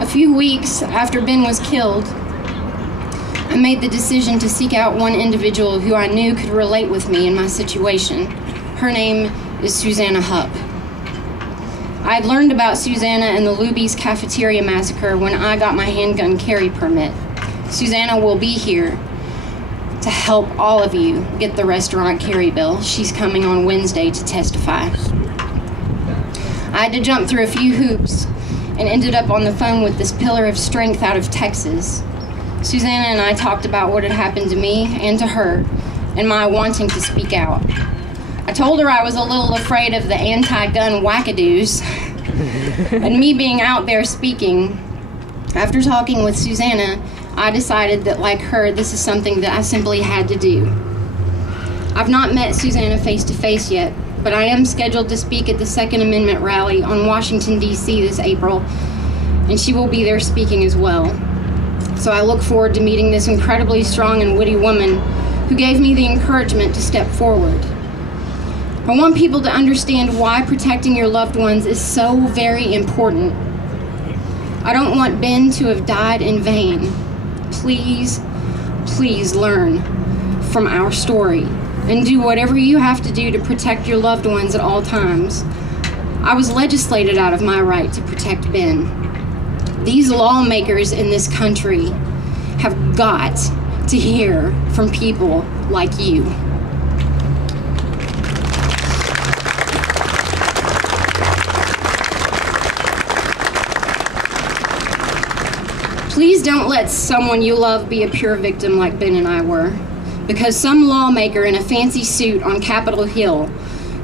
A few weeks after Ben was killed, I made the decision to seek out one individual who I knew could relate with me in my situation. Her name is Susanna Hupp. I had learned about Susanna and the Luby's cafeteria massacre when I got my handgun carry permit. Susanna will be here to help all of you get the restaurant carry bill. She's coming on Wednesday to testify. I had to jump through a few hoops and ended up on the phone with this pillar of strength out of Texas. Susanna and I talked about what had happened to me and to her and my wanting to speak out. I told her I was a little afraid of the anti-gun wackadoos and me being out there speaking. After talking with Susanna, I decided that, like her, this is something that I simply had to do. I've not met Susanna face to face yet, but I am scheduled to speak at the Second Amendment rally on Washington, D.C. this April, and she will be there speaking as well. So I look forward to meeting this incredibly strong and witty woman who gave me the encouragement to step forward. I want people to understand why protecting your loved ones is so very important. I don't want Ben to have died in vain. Please, please learn from our story and do whatever you have to do to protect your loved ones at all times. I was legislated out of my right to protect Ben. These lawmakers in this country have got to hear from people like you. Please don't let someone you love be a pure victim like Ben and I were, because some lawmaker in a fancy suit on Capitol Hill,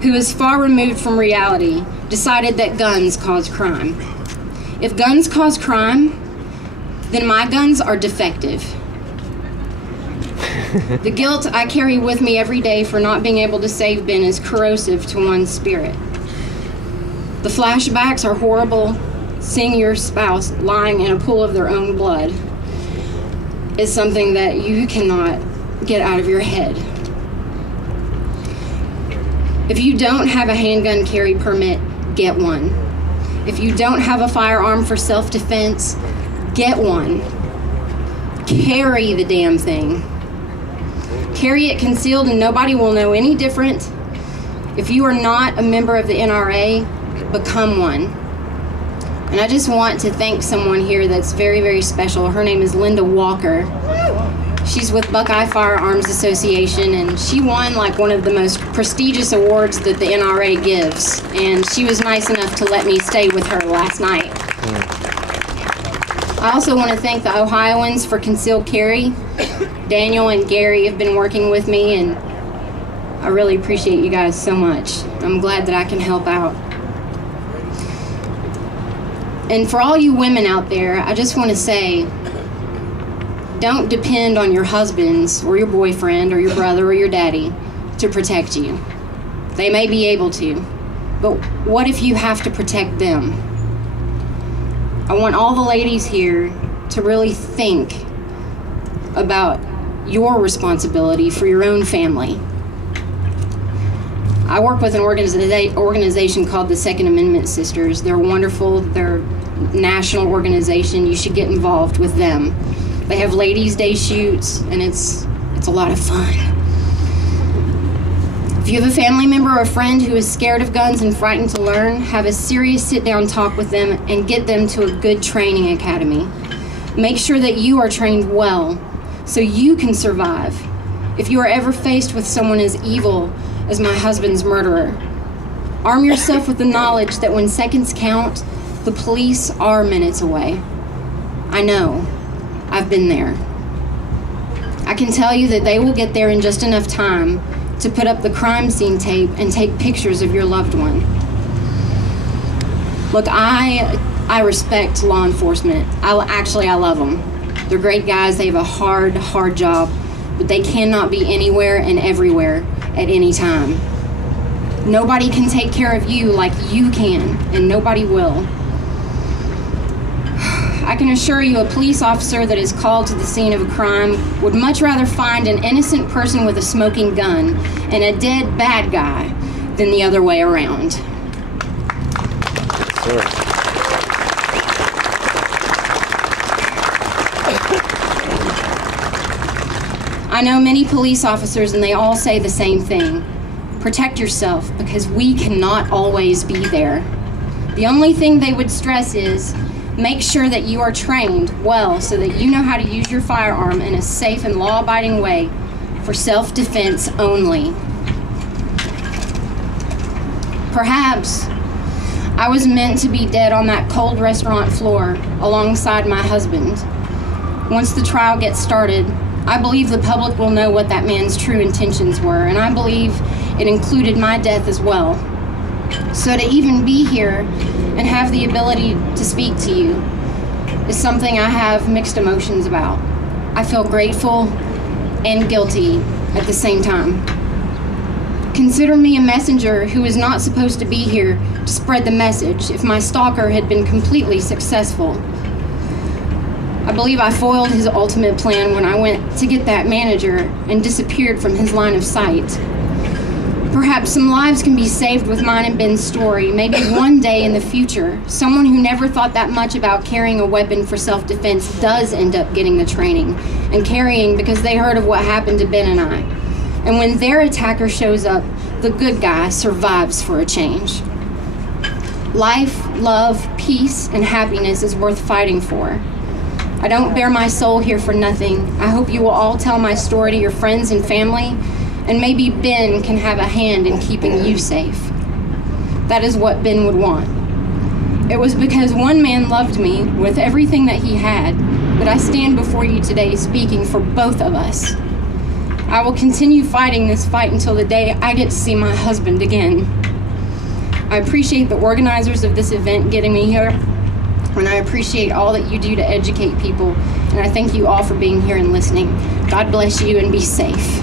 who is far removed from reality, decided that guns cause crime. If guns cause crime, then my guns are defective. The guilt I carry with me every day for not being able to save Ben is corrosive to one's spirit. The flashbacks are horrible. Seeing your spouse lying in a pool of their own blood is something that you cannot get out of your head. If you don't have a handgun carry permit, get one. If you don't have a firearm for self-defense, get one. Carry the damn thing. Carry it concealed and nobody will know any different. If you are not a member of the NRA, become one. And I just want to thank someone here that's very, very special. Her name is Linda Walker. She's with Buckeye Firearms Association, and she won like one of the most prestigious awards that the NRA gives. And she was nice enough to let me stay with her last night. I also want to thank the Ohioans for concealed carry. Daniel and Gary have been working with me, and I really appreciate you guys so much. I'm glad that I can help out. And for all you women out there, I just want to say, don't depend on your husbands or your boyfriend or your brother or your daddy to protect you. They may be able to, but what if you have to protect them? I want all the ladies here to really think about your responsibility for your own family. I work with an organization called the Second Amendment Sisters. They're wonderful. They're a national organization. You should get involved with them. They have ladies' day shoots, and it's a lot of fun. If you have a family member or a friend who is scared of guns and frightened to learn, have a serious sit-down talk with them and get them to a good training academy. Make sure that you are trained well so you can survive. If you are ever faced with someone as evil as my husband's murderer, arm yourself with the knowledge that when seconds count, the police are minutes away. I know. I've been there. I can tell you that they will get there in just enough time to put up the crime scene tape and take pictures of your loved one. Look, I respect law enforcement. I love them. They're great guys. They have a hard job, but they cannot be anywhere and everywhere at any time. Nobody can take care of you like you can, and nobody will. I can assure you a police officer that is called to the scene of a crime would much rather find an innocent person with a smoking gun and a dead bad guy than the other way around. Yes, sir. I know many police officers, and they all say the same thing. Protect yourself, because we cannot always be there. The only thing they would stress is make sure that you are trained well so that you know how to use your firearm in a safe and law-abiding way for self-defense only. Perhaps I was meant to be dead on that cold restaurant floor alongside my husband. Once the trial gets started, I believe the public will know what that man's true intentions were, and I believe it included my death as well. So to even be here and have the ability to speak to you is something I have mixed emotions about. I feel grateful and guilty at the same time. Consider me a messenger who is not supposed to be here to spread the message if my stalker had been completely successful. I believe I foiled his ultimate plan when I went to get that manager and disappeared from his line of sight. Perhaps some lives can be saved with mine and Ben's story. Maybe one day in the future, someone who never thought that much about carrying a weapon for self-defense does end up getting the training and carrying because they heard of what happened to Ben and I. And when their attacker shows up, the good guy survives for a change. Life, love, peace, and happiness is worth fighting for. I don't bear my soul here for nothing. I hope you will all tell my story to your friends and family, and maybe Ben can have a hand in keeping you safe. That is what Ben would want. It was because one man loved me with everything that he had that I stand before you today speaking for both of us. I will continue fighting this fight until the day I get to see my husband again. I appreciate the organizers of this event getting me here, and I appreciate all that you do to educate people, and I thank you all for being here and listening. God bless you and be safe.